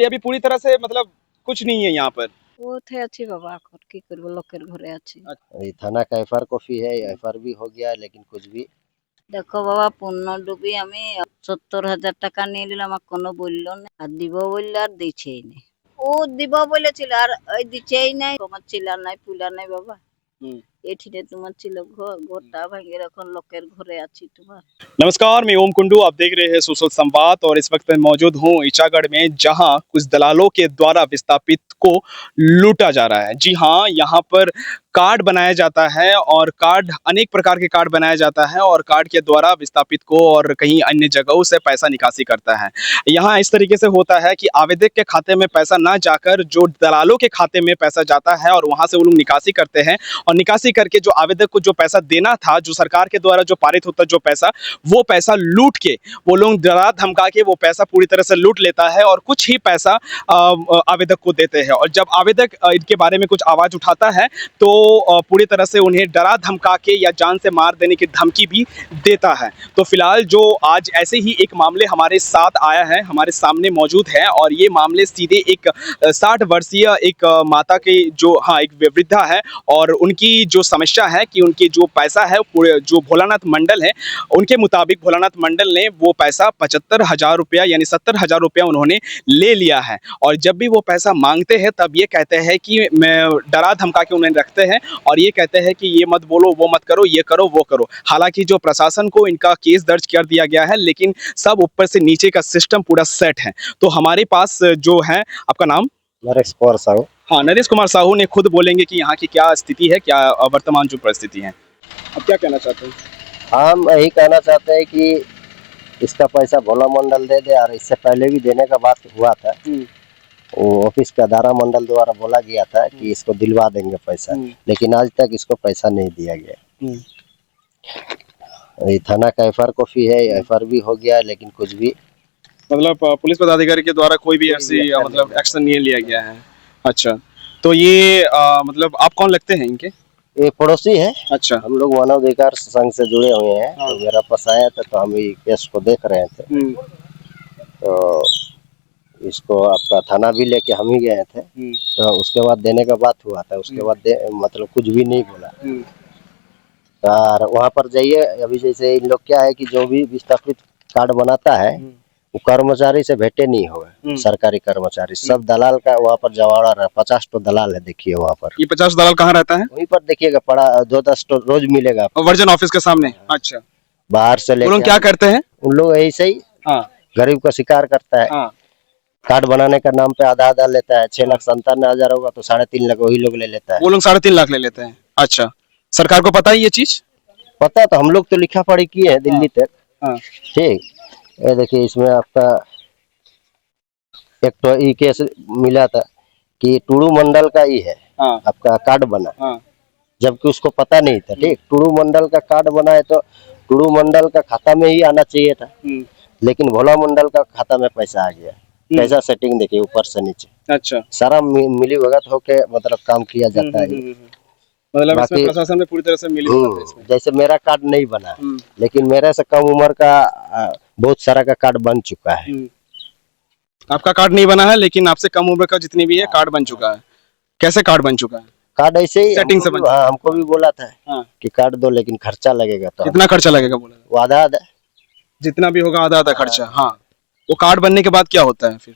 ये अभी पूरी तरह से मतलब कुछ नहीं है यहाँ पर। ওঠে আছি বাবা এখন কি করবো লোকের ঘরে আছি। ये थाना का एफआर कॉपी है, एफआर भी हो गया लेकिन कुछ भी দেখো বাবা পূর্ণ ডুবি আমি ৭০,০০০ টাকা নিয়ে নিলাম, আমার কোনো বললো না, আর দিব বললে আর দিছেই না। ও দিব বলেছিল আর ওই দিছেই নাই। তোমার চিলা নাই পুলা নাই বাবা, এঠিনে তোমার ছিল ঘর, ঘরটা ভাঙে এখন লোকের ঘরে আছি তোমার। नमस्कार, मैं ओम कुंडू। आप देख रहे हैं सोशल संवाद और इस वक्त मैं मौजूद हूँ ईचागढ़ में, जहां कुछ दलालों के द्वारा विस्थापित को लूटा जा रहा है। जी हाँ, यहाँ पर कार्ड बनाया जाता है और कार्ड अनेक प्रकार के कार्ड बनाया जाता है और कार्ड के द्वारा विस्थापित को और कहीं अन्य जगहों से पैसा निकासी करता है। यहाँ इस तरीके से होता है कि आवेदक के खाते में पैसा ना जाकर जो दलालों के खाते में पैसा जाता है और वहाँ से वो लोग निकासी करते हैं और निकासी करके जो आवेदक को जो पैसा देना था, जो सरकार के द्वारा जो पारित होता जो पैसा, वो पैसा लूट के वो लोग डरा धमका के वो पैसा पूरी तरह से लूट लेता है और कुछ ही पैसा आवेदक को देते हैं। और जब आवेदक इनके बारे में कुछ आवाज़ उठाता है तो पूरी तरह से उन्हें डरा धमका के या जान से मार देने की धमकी भी देता है। तो फिलहाल जो आज ऐसे ही एक मामले हमारे साथ आया है, हमारे सामने मौजूद है और ये मामले सीधे एक 60 वर्षीय एक माता की जो एक वृद्धा है और उनकी जो समस्या है कि उनके जो पैसा है पूरे जो भोलानाथ मंडल है उनके मुताबिक भोलानाथ मंडल ने वो पैसा 75,000 रुपया यानी 70,000 रुपया उन्होंने ले लिया है। और जब भी वो पैसा मांगते हैं तब ये कहते हैं कि मैं डरा धमका के उन्हें रखते हैं और ये कहते हैं कि ये मत बोलो, वो मत करो, ये करो, वो करो। हालांकि जो प्रशासन को इनका केस दर्ज कर दिया गया है, लेकिन सब ऊपर से नीचे का सिस्टम पूरा सेट है। तो हमारे पास जो है, आपका नाम? नरेश कुमार साहू। हाँ, नरेश कुमार साहू ने खुद बोलेंगे कि यहाँ की क्या स्थिति है, क्या वर्तमान जो परिस्थिति है। अब क्या कहना चाहते हैं? हम यही कहना चाहते हैं कि इसका पैसा भोला मंडल दे दे, और इससे पहले भी देने का बात हुआ था। वो ऑफिस का दारा मंडल द्वारा बोला गया था कि इसको दिलवा देंगे पैसा, लेकिन आज तक इसको पैसा नहीं दिया गया। ये थाना का एफआर कॉपी है, एफआर भी हो गया लेकिन कुछ भी मतलब पुलिस पदाधिकारी के द्वारा कोई भी ऐसी मतलब एक्शन नहीं लिया गया है। अच्छा, तो ये मतलब आप कौन लगते हैं इनके? ये पड़ोसी है। अच्छा, हम लोग मानव अधिकार संघ से जुड़े हुए हैं। तो मेरा पास आया था तो हम ये केस को देख रहे थे। तो इसको आपका थाना भी लेके हम ही गए थे। तो उसके बाद देने का बात हुआ था, उसके बाद मतलब कुछ भी नहीं बोला। और वहाँ पर जाइए, अभी जैसे इन लोग क्या है कि जो भी विस्थापित कार्ड बनाता है वो कर्मचारी से भेंटे नहीं हुए, सरकारी कर्मचारी सब दलाल का वहाँ पर जवाड़ा रहा। 50 तो दलाल है, देखिए वहाँ पर। ये 50 दलाल कहाँ रहता है? वहीं पर देखिएगा, पड़ा 2-10 तो रोज मिलेगा वर्जन ऑफिस के सामने। अच्छा, बाहर से लेके। लोग क्या करते हैं? उन लोग ऐसे ही गरीब का शिकार करता है। कार्ड बनाने का नाम पे आधा आधा लेता है। 6,97,000 होगा तो 3.5 लाख वही लोग ले लेता है। वो लोग 3.5 लाख ले लेते हैं। अच्छा, सरकार को पता है ये चीज? पता है, तो हम लोग तो लिखा पढ़ी किए हैं दिल्ली तक। ठीक, ये देखिए इसमें आपका एक तो ई केस मिला था कि टुडू मंडल का ही है आपका कार्ड बना, जबकि उसको पता नहीं था। ठीक, टुडू मंडल का कार्ड बना है तो टुडू मंडल का खाता में ही आना चाहिए था, लेकिन भोला मंडल का खाता में पैसा आ गया। कैसा सेटिंग देखिए ऊपर से नीचे। अच्छा, सारा मिली भगत होके मतलब काम किया जाता है। मतलब इसमें प्रशासन में पूरी तरह से मिली भगत है इसमें। जैसे मेरा कार्ड नहीं बना, लेकिन मेरे से कम उम्र का बहुत सारा का कार्ड बन चुका है। आपका कार्ड नहीं बना है, लेकिन आपसे कम उम्र का जितनी भी है कार्ड बन चुका है। कैसे कार्ड बन चुका है? कार्ड ऐसे ही सेटिंग से बना। हमको भी बोला था कि कार्ड दो, लेकिन खर्चा लगेगा। तो कितना खर्चा लगेगा बोला? वो आधा आधा, जितना भी होगा आधा आधा खर्चा। हाँ, वो कार्ड बनने के बाद क्या होता है फिर?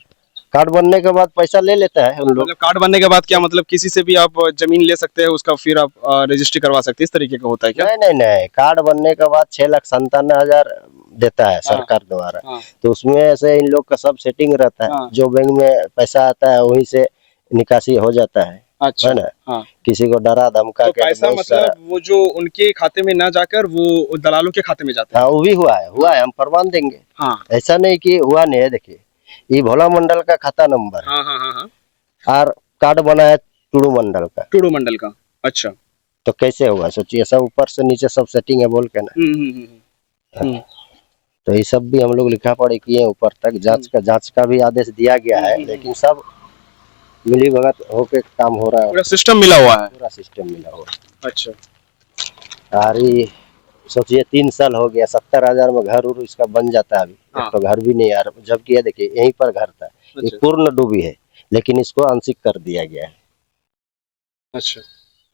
कार्ड बनने के बाद पैसा ले लेता है उन लोग। मतलब कार्ड बनने के बाद क्या मतलब किसी से भी आप जमीन ले सकते हैं, उसका फिर आप रजिस्ट्री करवा सकते हैं, इस तरीके का होता है क्या? नहीं, कार्ड बनने के बाद 6,97,000 देता है सरकार द्वारा। तो उसमें से इन लोग का सब सेटिंग रहता है। जो बैंक में पैसा आता है वहीं से निकासी हो जाता है। अच्छा, है ना? किसी को डरा धमका के पैसा मतलब वो जो उनके खाते में ना जाकर वो दलालों के खाते में जाता है। वो भी हुआ है, हम प्रमाण देंगे। ऐसा नहीं कि हुआ नहीं है। देखिए ये भोला मंडल का खाता नंबर है और कार्ड बना है टुडू मंडल का। अच्छा, तो कैसे हुआ सोचिए, सब ऊपर से नीचे सब सेटिंग है बोल के ना। तो ये सब भी हम लोग लिखा पढ़ी किए ऊपर तक। जांच का भी आदेश दिया गया है, लेकिन सब मिली भगत होके काम हो रहा है। पूरा सिस्टम मिला हुआ है। पूरा सिस्टम मिला हुआ है। अच्छा, और ये सोचिए 3 साल हो गया, 70,000 में घर उर इसका बन जाता है। अभी तो घर भी नहीं यार, जबकि ये देखिए यहीं पर घर था, ये पूर्ण डूबी है, लेकिन इसको आंशिक कर दिया गया है। अच्छा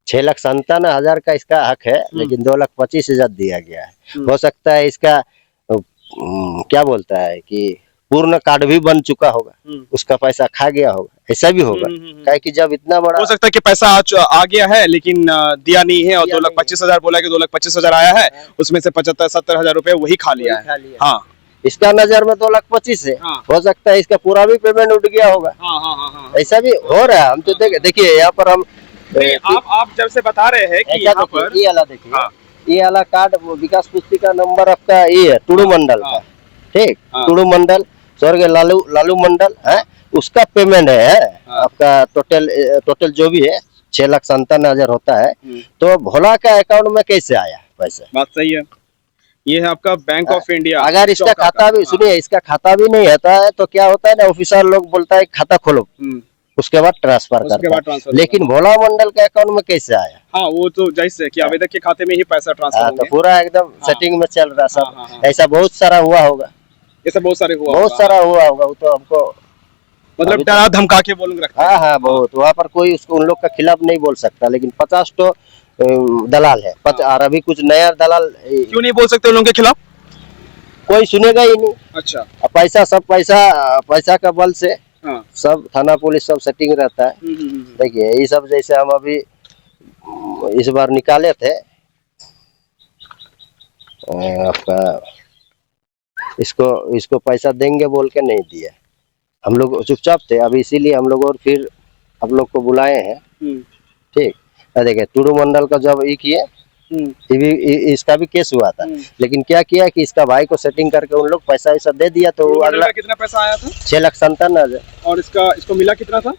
6,57,000 का इसका हक है, लेकिन 2,25,000 दिया गया है। हो सकता है इसका क्या बोलता है कि पूर्ण कार्ड भी बन चुका होगा, उसका पैसा खा गया होगा, ऐसा भी होगा। काहे कि जब इतना बड़ा हो सकता है कि पैसा आ गया है लेकिन दिया नहीं है, और 2,25,000 बोला कि 2,25,000 आया है, उसमें से 75-70,000 रुपए वही खा लिया है। हाँ इसका नजर में 2,25,000 है। हाँ। हो सकता है इसका पूरा भी पेमेंट उठ गया होगा। हाँ। ऐसा भी हो रहा है। हम तो देखिए यहाँ पर हम आप जब से बता रहे हैं कि यहाँ पर ये वाला देखिए, हाँ। ये वाला कार्ड विकास पुस्तिका नंबर आपका ये है टुडू मंडल का, ठीक, टुडू मंडल स्वर्गीय लालू मंडल है, उसका पेमेंट है आपका टोटल जो भी है 6,57,000 होता है। तो भोला का अकाउंट में कैसे आया पैसा? बात सही है। ये है आपका बैंक ऑफ इंडिया। अगर इसका खाता भी सुनिए, इसका खाता भी नहीं होता है तो क्या होता है ना, ऑफिसर लोग बोलता है खाता खोलो, उसके बाद ट्रांसफर करता है। लेकिन भोला मंडल के अकाउंट में कैसे आया? हाँ वो तो जैसे कि आवेदक के खाते में ही पैसा ट्रांसफर तो पूरा एकदम सेटिंग में चल रहा सब। ऐसा बहुत सारा हुआ होगा, ऐसा बहुत सारा हुआ होगा। वो तो हमको मतलब डरा धमका के बोल रखा है। हाँ बहुत। वहाँ पर कोई उसको उन लोग का खिलाफ नहीं बोल सकता, लेकिन 50 तो दलाल है। और अभी कुछ नया दलाल क्यों नहीं बोल सकते उन लोगों के खिलाफ? कोई सुनेगा ही नहीं। अच्छा पैसा का बल से सब थाना पुलिस सब सेटिंग रहता है। देखिए ये सब जैसे हम अभी इस बार निकाले थे आपका, इसको पैसा देंगे बोल के नहीं दिया, हम लोग चुपचाप थे। अभी इसीलिए हम लोग और फिर आप लोग को बुलाए हैं, ठीक। देखिए टुडू मंडल का जब ये किए, इसका भी केस हुआ था, लेकिन क्या किया कि इसका भाई को सेटिंग करके उन लोग पैसा वैसा दे दिया। तो अगला कितना पैसा आया था? 6,57,000। और इसको मिला कितना था?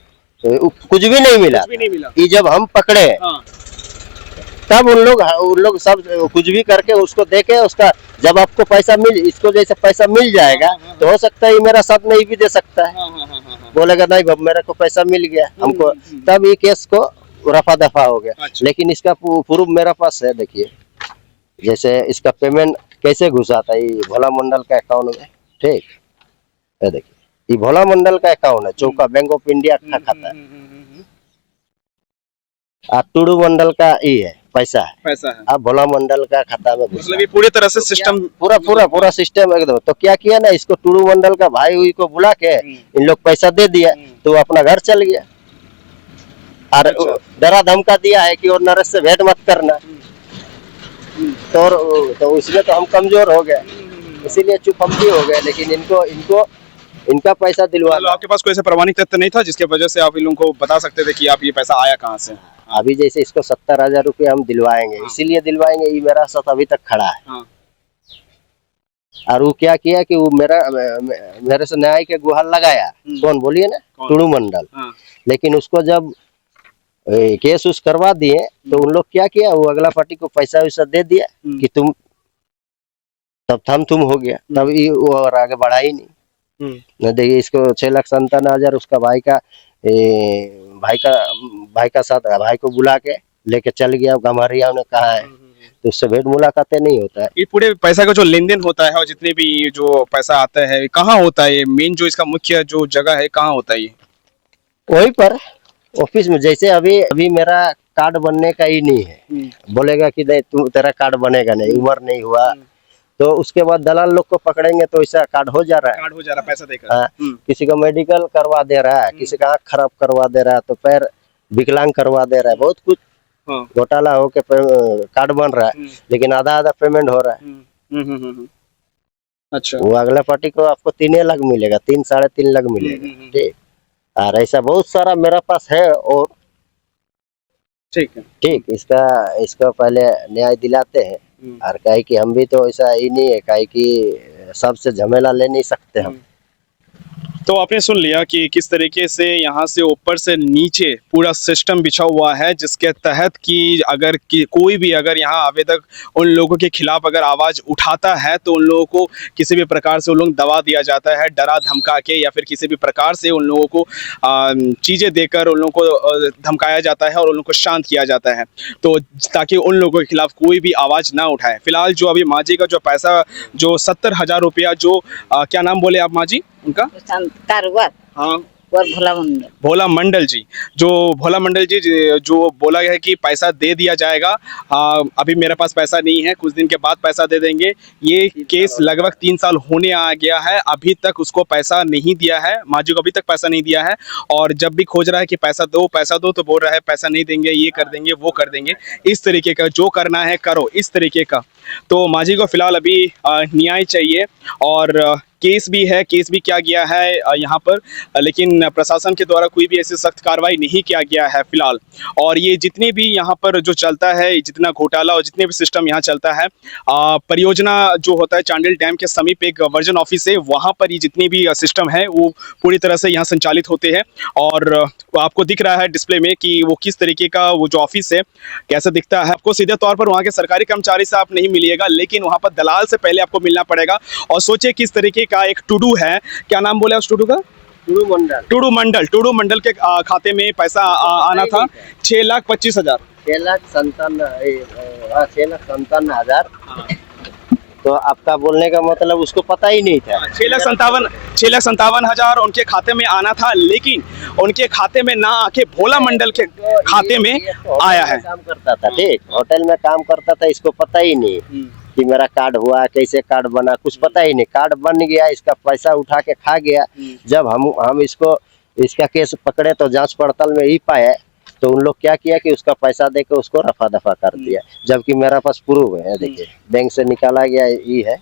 कुछ भी नहीं मिला। ये जब हम पकड़े तब उन लोग सब कुछ भी करके उसको देके, उसका जब आपको पैसा इसको जैसे पैसा मिल जाएगा तो हो सकता है ये मेरा साथ नहीं भी दे सकता है। बोलेगा नहीं बाबू मेरे को पैसा मिल गया हमको, तब ये केस को रफा दफा हो गया। लेकिन इसका प्रूफ मेरा पास है। देखिए जैसे इसका पेमेंट कैसे घुसा था ये भोला मंडल का अकाउंट में, ठीक है। देखिए ये भोला मंडल का अकाउंट है, चौका बैंक ऑफ इंडिया का खाता है। टुडू मंडल का ये है पैसा है। अब भोला मंडल का खाता में मतलब ये पूरी तरह से सिस्टम पूरा सिस्टम एकदम। तो क्या किया ना, इसको टुडू मंडल का भाई हुई को बुला के इन लोग पैसा दे दिया, तो अपना घर चल गया। और डरा धमका दिया है कि और नरेश से भेंट मत करना। तो उसमें तो हम कमजोर हो गए, इसीलिए चुप हम भी हो गए। लेकिन इनका पैसा दिलवा। आपके पास कोई ऐसा प्रमाणिक तथ्य नहीं था जिसके वजह से आप इन लोगों को बता सकते थे कि आप ये पैसा आया कहाँ से? अभी जैसे इसको 70,000 रुपये हम दिलवाएंगे, इसीलिए दिलवाएंगे, ये मेरा साथ अभी तक खड़ा है। और वो क्या किया कि वो मेरे से न्याय के गुहार लगाया। कौन बोलिए ना? टुडू मंडल। लेकिन उसको जब केस उस करवा दिए तो उन लोग क्या किया, वो अगला पार्टी को पैसा वैसा दे दिया कि तुम तब तुम हो गया। तब ये वो और आगे बढ़ा ही नहीं। देखिए इसको 6,57,000 उसका भाई का साथ भाई को बुला के लेके चल गया। गम्हरिया ने कहा है, तो उससे भेंट मुलाकातें नहीं होता है। ये पूरे पैसा का जो लेन देन होता है और जितने भी जो पैसा आता है कहाँ होता है? मेन जो इसका मुख्य जो जगह है कहाँ होता है? ये वहीं पर ऑफिस में। जैसे अभी मेरा कार्ड बनने का ही नहीं है, बोलेगा कि नहीं तेरा कार्ड बनेगा नहीं, उम्र नहीं हुआ, तो उसके बाद दलाल लोग को पकड़ेंगे तो ऐसा कार्ड हो जा रहा है पैसा देकर। किसी का मेडिकल करवा दे रहा है, किसी का आँख खराब करवा दे रहा है, तो पैर विकलांग करवा दे रहा है। बहुत कुछ घोटाला हो के कार्ड बन रहा है, लेकिन आधा पेमेंट हो रहा है। अच्छा, वो अगला पार्टी को आपको 3 लाख मिलेगा, 3-3.5 लाख मिलेगा, ठीक। और ऐसा बहुत सारा मेरा पास है। और ठीक इसका पहले न्याय दिलाते हैं। और कहे कि हम भी तो ऐसा ही नहीं है, कहे कि सबसे झमेला ले नहीं सकते हम। तो आपने सुन लिया कि किस तरीके से यहाँ से ऊपर से नीचे पूरा सिस्टम बिछा हुआ है, जिसके तहत कि अगर कोई भी अगर यहाँ आवेदक उन लोगों के खिलाफ अगर आवाज़ उठाता है तो उन लोगों को किसी भी प्रकार से उन लोग दबा दिया जाता है, डरा धमका के, या फिर किसी भी प्रकार से उन लोगों को चीज़ें देकर उन लोगों को धमकाया जाता है और उन लोगों को शांत किया जाता है, तो ताकि उन लोगों के खिलाफ कोई भी आवाज़ ना उठाए। फिलहाल जो अभी माँ जी का जो पैसा जो 70,000 रुपया जो क्या नाम बोले आप माँ जी? उनका? कारोबार हाँ, और भोला मंडल। भोला मंडल जी। जो भोला मंडल जी जो बोला गया है कि पैसा दे दिया जाएगा, अभी मेरे पास पैसा नहीं है, कुछ दिन के बाद पैसा दे देंगे। ये केस लगभग 3 साल होने आ गया है, अभी तक उसको पैसा नहीं दिया है, माजी को अभी तक पैसा नहीं दिया है। और जब भी खोज रहा है कि पैसा दो तो बोल रहा है पैसा नहीं देंगे, ये कर देंगे वो कर देंगे। इस तरीके का जो करना है करो, इस तरीके का। तो माजी को फिलहाल अभी न्याय चाहिए। और केस भी है, केस भी किया गया है यहाँ पर, लेकिन प्रशासन के द्वारा कोई भी ऐसी सख्त कार्रवाई नहीं किया गया है फिलहाल। और ये जितने भी यहाँ पर जो चलता है, जितना घोटाला और जितने भी सिस्टम यहाँ चलता है, परियोजना जो होता है चांडिल डैम के समीप एक वर्जन ऑफिस है, वहाँ पर ये जितनी भी सिस्टम है वो पूरी तरह से यहाँ संचालित होते हैं। और आपको दिख रहा है डिस्प्ले में कि वो किस तरीके का वो जो ऑफिस है कैसे दिखता है। आपको सीधे तौर पर वहाँ के सरकारी कर्मचारी से आप नहीं मिलिएगा, लेकिन वहाँ पर दलाल से पहले आपको मिलना पड़ेगा। और सोचिए किस तरीके का एक टुडू है, क्या नाम बोला उस टुडू का? टुडू मंडल के खाते में पैसा आना था 6,25,000। 6,57,000। तो आपका बोलने का मतलब उसको पता ही नहीं था। 6,57,000 उनके खाते में आना था, लेकिन उनके खाते में ना आके भोला मंडल के खाते में आया है। काम करता था, ठीक, होटल में काम करता था, इसको पता ही नहीं कि मेरा कार्ड हुआ, कैसे कार्ड बना, कुछ पता ही नहीं। कार्ड बन गया, इसका पैसा उठा के खा गया। जब हम इसका केस पकड़े तो जांच पड़ताल में ही पाए, तो उन लोग क्या किया कि उसका पैसा देके उसको रफा दफा कर दिया। जबकि मेरा पास प्रूफ है, देखिए बैंक से निकाला गया ये है,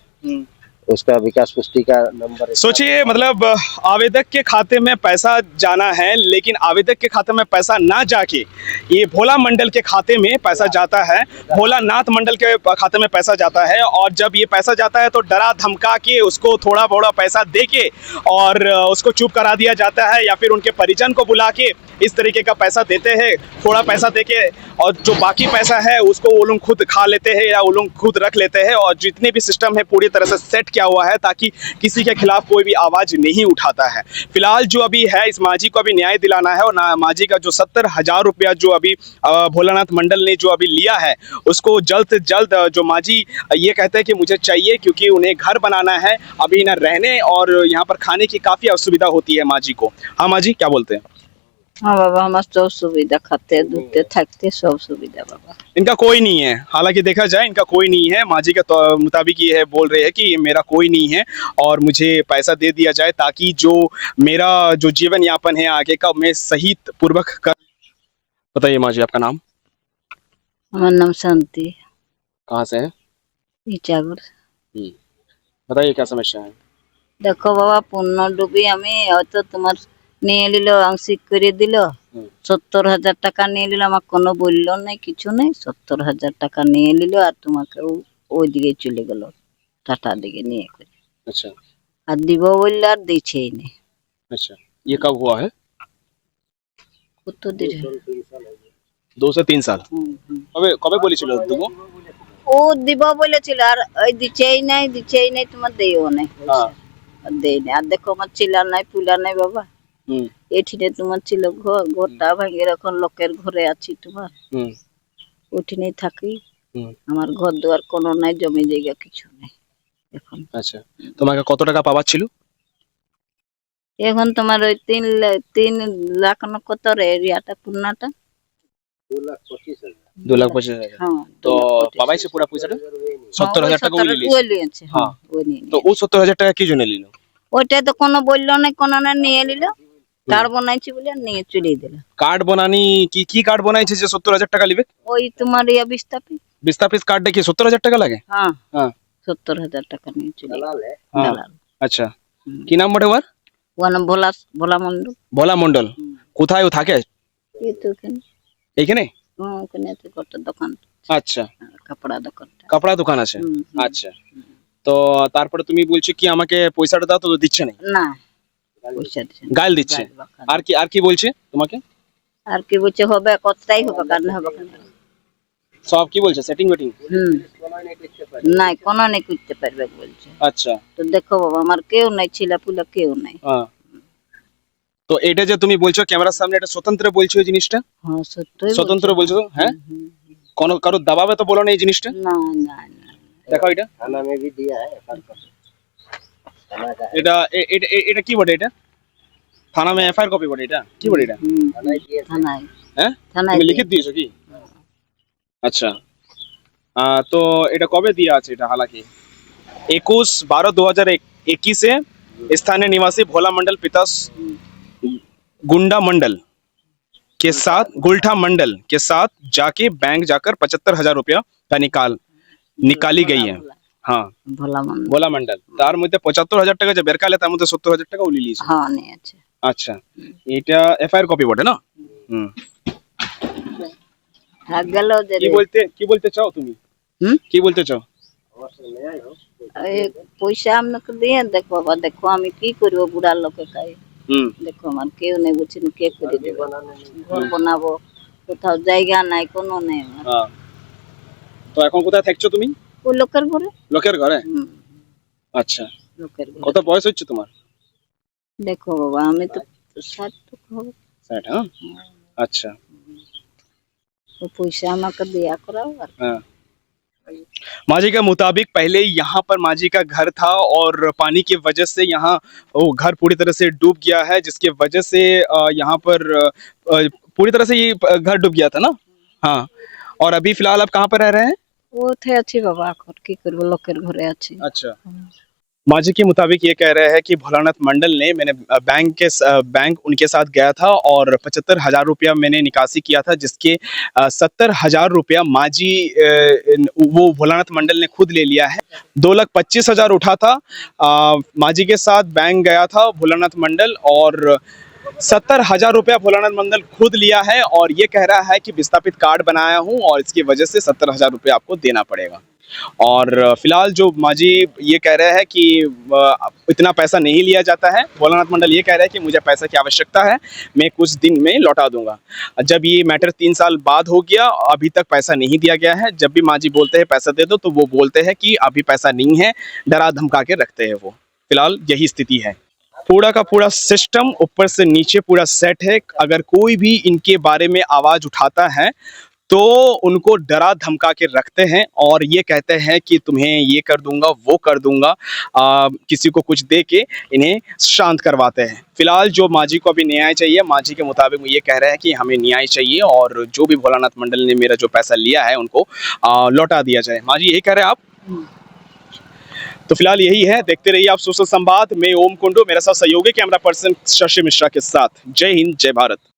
उसका विकास पुष्टि का नंबर। सोचिए, मतलब आवेदक के खाते में पैसा जाना है, लेकिन आवेदक के खाते में पैसा ना जाके ये भोला मंडल के खाते में पैसा जाता है, भोलानाथ मंडल के खाते में पैसा जाता है। और जब ये पैसा जाता है तो डरा धमका के उसको थोड़ा बड़ा पैसा दे के और उसको चुप करा दिया जाता है, या फिर उनके परिजन को बुला के इस तरीके का पैसा देते हैं, थोड़ा पैसा दे के, और जो बाकी पैसा है उसको वो लोग खुद खा लेते हैं या वो लोग खुद रख लेते हैं। और जितने भी सिस्टम है पूरी तरह से सेट किया हुआ है ताकि किसी के खिलाफ कोई भी आवाज नहीं उठाता है। फिलहाल जो अभी है, इस माजी को अभी न्याय दिलाना है, और माजी का जो 70,000 रुपया जो अभी भोलानाथ मंडल ने जो अभी लिया है, उसको जल्द से जल्द जो माजी ये कहते हैं कि मुझे चाहिए, क्योंकि उन्हें घर बनाना है, अभी ना रहने और यहाँ पर खाने की काफी असुविधा होती है माजी को। हाँ माजी, क्या बोलते हैं? हाँ बाबा, हमारे सब सुविधा, खाते दूधते थकते सब सुविधा बाबा। इनका कोई नहीं है, हालांकि देखा जाए इनका कोई नहीं है। माजी के मुताबिक ये है, बोल रहे हैं कि मेरा कोई नहीं है और मुझे पैसा दे दिया जाए ताकि जो मेरा जो जीवन यापन है आगे का मैं सही पूर्वक कर। बताइए माजी, आपका नाम? हमारा नाम शांति। कहाँ से है? इचागुर। बताइए क्या समस्या है? देखो बाबा, पूर्ण डूबी हमें হয়তো তোমার নিয়ে নিল, আংশিক করে দিল। 70,000 টাকা নিয়ে নিল, আমার কোনো বললো নাই, কিছু নাই। 70,000 টাকা নিয়ে নিল আর তোমাকে ওই দিকে চলে গেল, টাটা দিকে নিয়ে করে। अच्छा আর দিব বললে আর দিছেই না। अच्छा, ये कब हुआ है? কত দিন 2 से 3 साल। কবে কবে বলেছিল দেবো? ও দিব বলেছিল, আর ওই দিছেই নাই, তোমার দেইও নাই। হ্যাঁ। আর দেই নাই। আর দেখো আমার চিলার নাই, পুলার নাই বাবা। এঠিনে তোমার ছিল ঘর, ঘরটা ভাঙে এখন লোকের ঘরে আছি তোমার। ওঠিনেই থাকি। আমার ঘর দুয়ার কোনো নাই, জমি জায়গা কিছু নাই এখন। আচ্ছা, তোমাকে কত টাকা পাওয়ার ছিল? এখন তোমার ওই 3 লাখ না কত রে এরিয়াটা পূর্ণাটা? 2,25,000। হ্যাঁ। তো পাবাইছে পুরা পয়সাটা? 70,000 টাকা ওই নিয়ে লিয়েছে। হ্যাঁ, ওই নিয়ে তো ও 70,000 টাকা কি জন্য নিল? ওইটা তো কোনো বললো না, কোনো না, নিয়ে নিল। কার্ড বানাইছি বলে নিয়ে চলে দিল। কার্ড বানানি কি কি কার্ড বানাইছে যে 70,000 টাকা লিবে? ওই তোমার ইয়া বিস্তাপিত কার্ডে কি 70,000 টাকা লাগে? হ্যাঁ হ্যাঁ, 70,000 টাকা নিয়ে চলে दलाल है। দালাল। আচ্ছা, কি নাম বটে ওর? ও নাম ভোলা মন্ডল। ভোলা মন্ডল। কোথায় ও থাকে? এই তো ওখানে। এইখানে? হ্যাঁ, ওখানে আছে একটা দোকান, আচ্ছা, কাপড়া দোকানটা। কাপড়া দোকান আছে। আচ্ছা, তো তারপরে তুমি বলছো কি আমাকে পয়সাটা দাও, তো দিচ্ছে না? না, পয়সা দিচ্ছে না। গাল দিচ্ছে। আর কি বলছে তোমাকে? আর কি বলছে, হবে কতটাই হবে, কার না হবে কেন? সব কি বলছে? Setting waiting? নাই, কোনো নাই করতে পারবে বলছে। আচ্ছা, তো দেখো বাবা, আমার কেউ নাই, ছিলা পুলা কেউ নাই। হ্যাঁ। তো এটা যে তুমি বলছো ক্যামেরার সামনে, এটা স্বতন্ত্র বলছো এই জিনিসটা? হ্যাঁ, সত্যই স্বতন্ত্র বলছো? হ্যাঁ, কোনো কারো দাবাবে তো বলো না এই জিনিসটা? না না না। দেখো এটা थाना में भी दिया है। थाना का है। এটা এটা কি বটে এটা থানা মে এফআইআর কপি বটে এটা কি বটে এটা थाना दिए थे। থানায় হ্যাঁ থানায় তুমি দিয়ে। লিখিত দিয়েছো কি আচ্ছা তো এটা কবে দিয়া আছে এটা हालांकि 21/12/2021 से स्थानीय निवासी भोला मंडल पिता गुंडा मंडल के साथ गुल्ठा मंडल के साथ जाके बैंक जाकर 75,000 रुपया का निकाली गई है हाँ ভোলা মন্দির। ভোলা মন্ডল তার মধ্যে 75,000 টাকা যে বের কালে তার মধ্যে 70,000 টাকা উলি লিয়েছে হ্যাঁ নিয়েছে। আচ্ছা এটা এফআইআর কপি বটে না হুম থাক গেল যে কি বলতে চাও তুমি হুম? কি বলতে চাও এই পয়সা আপনাকে দিয়ে দেখ বাবা দেখো আমি কি করবো বুড়া লোকে কাই হুম দেখো আমার কেউ নেই বুঝছি না কে করে দেবে ঘর বানাবো কোথাও জায়গা নাই কোনো নেই আমার। হ্যাঁ তো এখন কোথায় থাকছো তুমি ওই লোকের ঘরে লোকের ঘরে হুম, আচ্ছা লোকের ঘরে কত বয়স হচ্ছে তোমার দেখো বাবা আমি তো 60 হবে 60 हाँ अच्छा তো পয়সা আমাকে দেয়া করাও আর हाँ माजी के मुताबिक पहले यहाँ पर माजी का घर था और पानी की वजह से यहाँ वो घर पूरी तरह से डूब गया है जिसकी वजह से यहाँ पर पूरी तरह से ये घर डूब गया था ना हाँ और अभी फिलहाल आप कहाँ पर रह रहे हैं ওঠে আছি বাবা এখন কি করবো লোকের ঘরে আছি। अच्छा माजी के मुताबिक ये कह रहे हैं कि भोलानाथ मंडल ने मैंने बैंक उनके साथ गया था और 75,000 रुपया मैंने निकासी किया था जिसके 70,000 रुपया माजी वो भोलानाथ मंडल ने खुद ले लिया है 2,25,000 उठा था माजी के साथ बैंक गया था भोलानाथ मंडल और 70,000 रुपया भोलानाथ मंडल खुद लिया है और ये कह रहा है कि विस्थापित कार्ड बनाया हूँ और इसकी वजह से 70,000 रुपया आपको देना पड़ेगा और फिलहाल जो माजी ये कह रहे हैं कि इतना पैसा नहीं लिया जाता है भोलानाथ मंडल ये कह रहे हैं कि मुझे पैसा की आवश्यकता है मैं कुछ दिन में लौटा दूंगा जब ये मैटर 3 साल बाद हो गया अभी तक पैसा नहीं दिया गया है जब भी माजी बोलते हैं पैसा दे दो तो वो बोलते हैं कि अभी पैसा नहीं है डरा धमका के रखते हैं वो फिलहाल यही स्थिति है पूरा का पूरा सिस्टम ऊपर से नीचे पूरा सेट है अगर कोई भी इनके बारे में आवाज उठाता है तो उनको डरा धमका के रखते हैं और ये कहते हैं कि तुम्हें ये कर दूंगा वो कर दूंगा किसी को कुछ दे के इन्हें शांत करवाते हैं फिलहाल जो माजी को अभी न्याय चाहिए माजी के मुताबिक वो ये कह रहे हैं कि हमें न्याय चाहिए और जो भी भोलानाथ मंडल ने मेरा जो पैसा लिया है उनको लौटा दिया जाए माजी यही कह रहे हैं आप तो फिलहाल यही है देखते रहिए आप सोशल संवाद में ओम कुंडू मेरे साथ सहयोगी कैमरा पर्सन शशि मिश्रा के साथ जय हिंद जय भारत।